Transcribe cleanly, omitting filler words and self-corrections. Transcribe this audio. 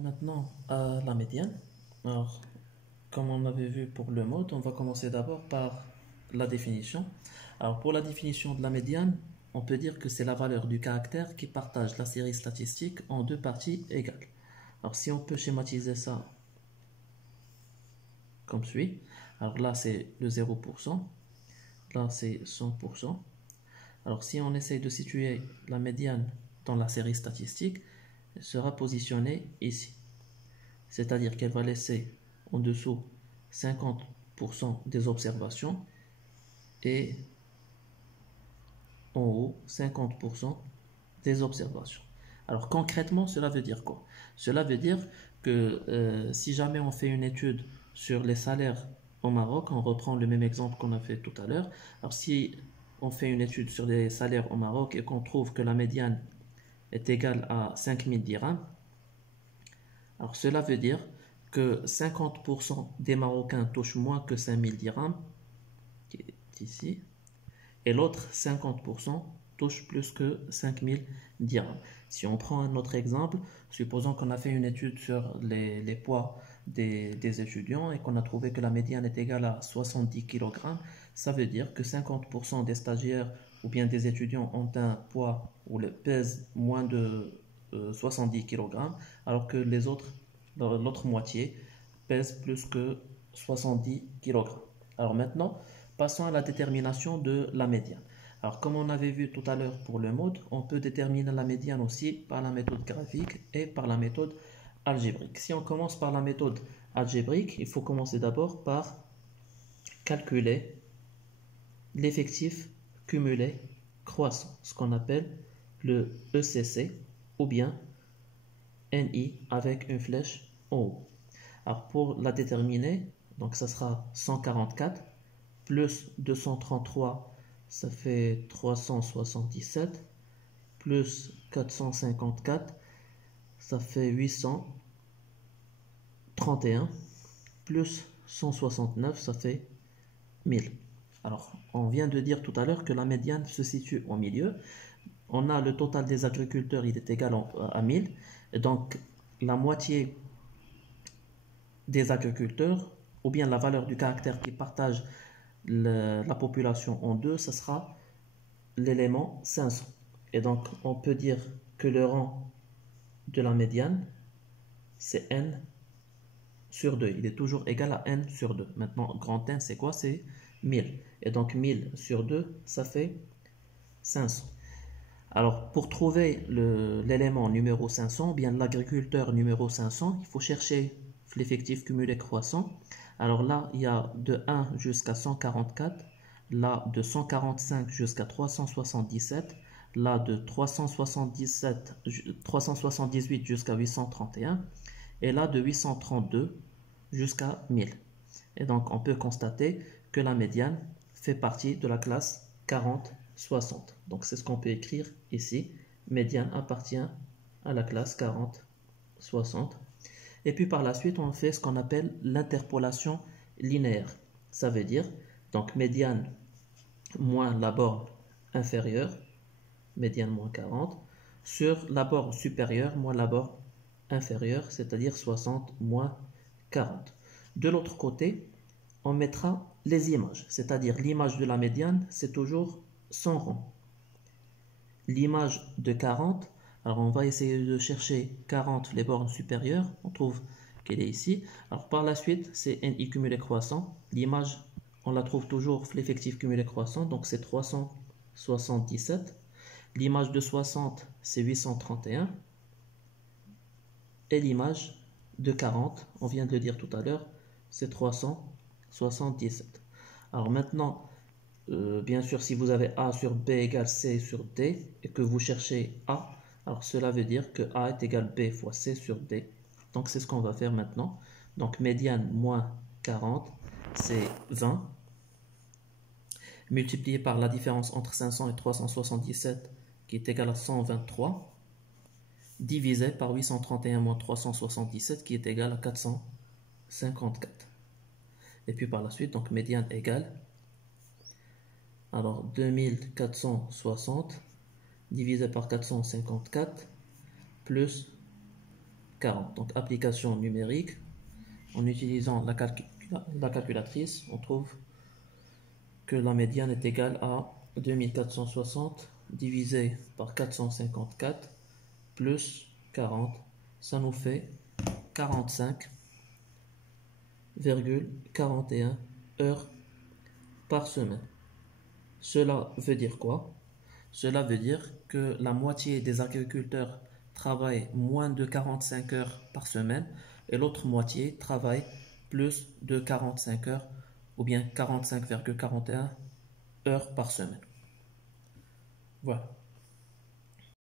Maintenant à la médiane. Alors, comme on avait vu pour le mode, on va commencer d'abord par la définition. Alors, pour la définition de la médiane, on peut dire que c'est la valeur du caractère qui partage la série statistique en deux parties égales. Alors, si on peut schématiser ça comme suit, alors là c'est le 0%, là c'est 100%. Alors, si on essaye de situer la médiane dans la série statistique, elle sera positionnée ici. C'est-à-dire qu'elle va laisser en dessous 50% des observations et en haut 50% des observations. Alors concrètement, cela veut dire quoi? Cela veut dire que si jamais on fait une étude sur les salaires au Maroc, on reprend le même exemple qu'on a fait tout à l'heure. Alors si on fait une étude sur les salaires au Maroc et qu'on trouve que la médiane est égale à 5000 dirhams, alors cela veut dire que 50% des Marocains touchent moins que 5000 dirhams, qui est ici, et l'autre 50% touchent plus que 5000 dirhams. Si on prend un autre exemple, supposons qu'on a fait une étude sur les poids des étudiants et qu'on a trouvé que la médiane est égale à 70 kg, ça veut dire que 50% des stagiaires ou bien des étudiants ont un poids ou pèsent moins de 70 kg, alors que les autres, l'autre moitié, pèse plus que 70 kg. Alors maintenant, passons à la détermination de la médiane. Alors comme on avait vu tout à l'heure pour le mode, on peut déterminer la médiane aussi par la méthode graphique et par la méthode algébrique. Si on commence par la méthode algébrique, il faut commencer d'abord par calculer l'effectif cumulé croissant, ce qu'on appelle le ECC ou bien NI avec une flèche en haut. Alors pour la déterminer, donc ça sera 144 plus 233, ça fait 377, plus 454, ça fait 831, plus 169, ça fait 1000. Alors, on vient de dire tout à l'heure que la médiane se situe au milieu. On a le total des agriculteurs, il est égal à 1000. Et donc, la moitié des agriculteurs, ou bien la valeur du caractère qui partage la population en deux, ce sera l'élément 500. Et donc, on peut dire que le rang de la médiane, c'est n sur 2. Il est toujours égal à n sur 2. Maintenant, grand N, c'est quoi? C'est 1000. Et donc, 1000 sur 2, ça fait 500. Alors, pour trouver l'élément numéro 500, ou bien l'agriculteur numéro 500, il faut chercher l'effectif cumulé croissant. Alors là, il y a de 1 jusqu'à 144, là de 145 jusqu'à 377, là de 378 jusqu'à 831, et là de 832 jusqu'à 1000. Et donc, on peut constater que la médiane fait partie de la classe 40-60. Donc, c'est ce qu'on peut écrire ici. Médiane appartient à la classe 40-60. Et puis par la suite, on fait ce qu'on appelle l'interpolation linéaire. Ça veut dire, donc médiane moins la borne inférieure, médiane moins 40, sur la borne supérieure moins la borne inférieure, c'est-à-dire 60 moins 40. De l'autre côté, on mettra les images, c'est-à-dire l'image de la médiane, c'est toujours son rang. L'image de 40, alors on va essayer de chercher 40, les bornes supérieures, on trouve qu'elle est ici. Alors par la suite, c'est NI cumulé croissant. L'image, on la trouve toujours, l'effectif cumulé croissant, donc c'est 377. L'image de 60, c'est 831. Et l'image de 40, on vient de le dire tout à l'heure, c'est 377. Alors maintenant, bien sûr, si vous avez A sur B égale C sur D et que vous cherchez A, alors cela veut dire que A est égal B fois C sur D. Donc c'est ce qu'on va faire maintenant. Donc médiane moins 40, c'est 20. Multiplié par la différence entre 500 et 377 qui est égal à 123. Divisé par 831 moins 377 qui est égal à 454. Et puis par la suite, donc médiane égale, alors 2460 divisé par 454 plus 40. Donc application numérique, en utilisant la calculatrice, on trouve que la médiane est égale à 2460 divisé par 454 plus 40. Ça nous fait 45,41 heures par semaine. Cela veut dire quoi? Cela veut dire que la moitié des agriculteurs travaillent moins de 45 heures par semaine et l'autre moitié travaille plus de 45 heures ou bien 45,41 heures par semaine. Voilà.